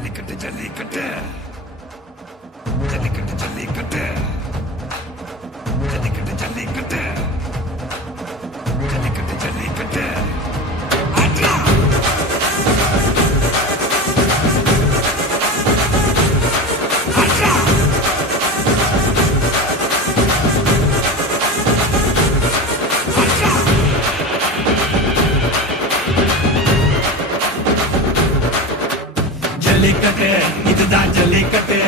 ஜல்லிக்கட்டு ஜல்லிக்கட்டு ஜல்லிக்கட்டு ஜல்லிக்கட்டு ஜல்லிக்கட்டு ஜல்லிக்கட்டு ஜல்லிக்கட்டு ஜல்லிக்கட்டு ஆட்ரா ஆட்ரா ஆட்ரா ஜல்லிக்கட்டு இதுதான் ஜல்லிக்கட்டு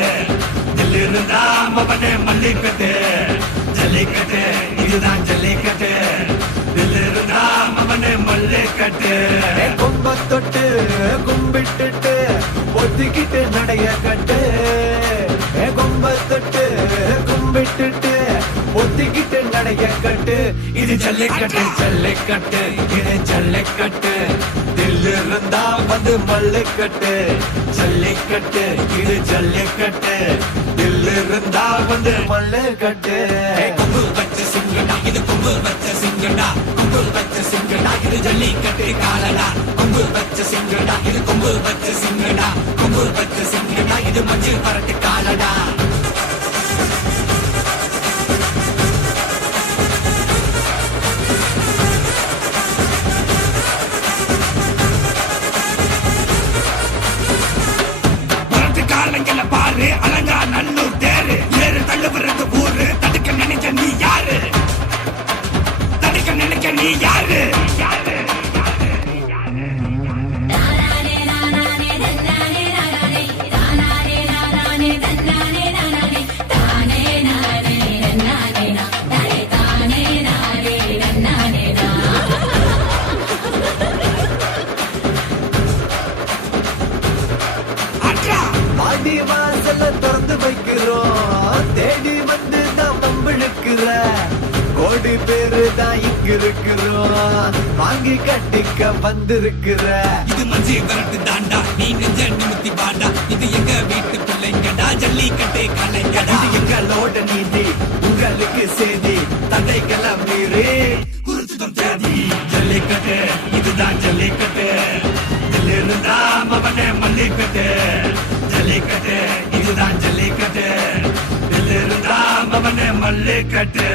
தில்லிருந்தா மவனே மல்லிக்கட்டு ஜல்லிக்கட்டு இதுதான் ஜல்லிக்கட்டு தில்லிருந்தா மவனே மல்லிக்கட்டு கொம்ப தொட்டு கும்பிட்டுட்டு ஒத்திக்கிட்டு நடைய கட்டு கொம்ப தொட்டு கும்பிட்டுட்டு ஒத்திக்கிட்டு நடைய கட்டு இது ஜல்லிக்கட்டு ஜல்லிக்கட்டு இது ஜல்லிக்கட்டு தில்லிருந்தா வந்து மல்லுக்கட்டு ஜல்லிக்கட்டு இது ஜல்லிக்கட்டு தில்லிருந்தா வந்து மல்லுக்கட்டு கொம்பு வச்ச சிங்கடா இது கொம்பு வச்ச சிங்கடா கொம்பு வச்ச சிங்கடா இது ஜல்லிக்கட்டு காலடா கொம்பு வச்ச சிங்கடா இது கொம்பு வச்ச சிங்கடா கொம்பு வச்ச சிங்கடா இது மஞ்சள் பரட்டு காலடா காலங்கள பாரு அலங்கா நல்லூர் தேரு ஏறு தள்ளுபுறது ஊரு தடுக்க நினைக்க நீ யாரு தடுக்க நினைக்க நீ யாரு பாடி வாசல திறந்து வைக்கிறோம் தேடி வந்து தான் பம்பிழுக்கிற கோடி பேரு தான் இங்க இருக்கிறோம் வாங்கி கட்டிக்க வந்திருக்கிற இது மஞ்சி விரட்டு தாண்டா நீ நெஞ்ச நிமித்தி பாண்டா இது எங்க வீட்டு பிள்ளைங்கடா ஜல்லிக்கட்டு கலைஞடா இது எங்களோட நீதி உங்களுக்கு செய்தி தடைகளை மீறி குறிச்சுதான் தேதி ஜல்லிக்கட்டு இதுதான் ஜல்லிக்கட்டு இதிலிருந்தா மவனே மல்லிக்கட்டு ஜல்லிக்கட்டு இதுதான் ஜல்லிக்கட்டு இதிலிருந்தா மவனே மல்லிக்கட்டு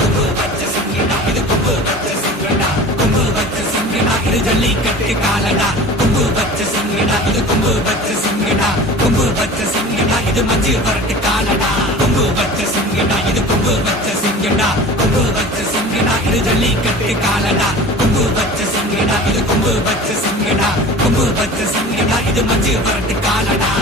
கொம்பு வச்ச சிங்கடா இது கொம்பு வச்ச சிங்கடா கொம்பு வச்ச சிங்கடா இது ஜல்லிக்கட்டு காலடா கொம்பு வச்ச சிங்கடா இது கொம்பு வச்ச சிங்கடா கொம்பு வச்ச சிங்கடா இது மஞ்சள் வரட்டு காலடா கொம்பு வச்ச சிங்கடா இது கொம்பு வச்ச சிங்கடா கொம்பு வச்ச சிங்கடா இது ஜல்லிக்கட்டு காலடா கொம்பு வச்ச சிங்கடா இது கொம்பு வச்ச சிங்கடா கொம்பு வச்ச சிங்கடா இது மஞ்சள் வரட்டு காலடா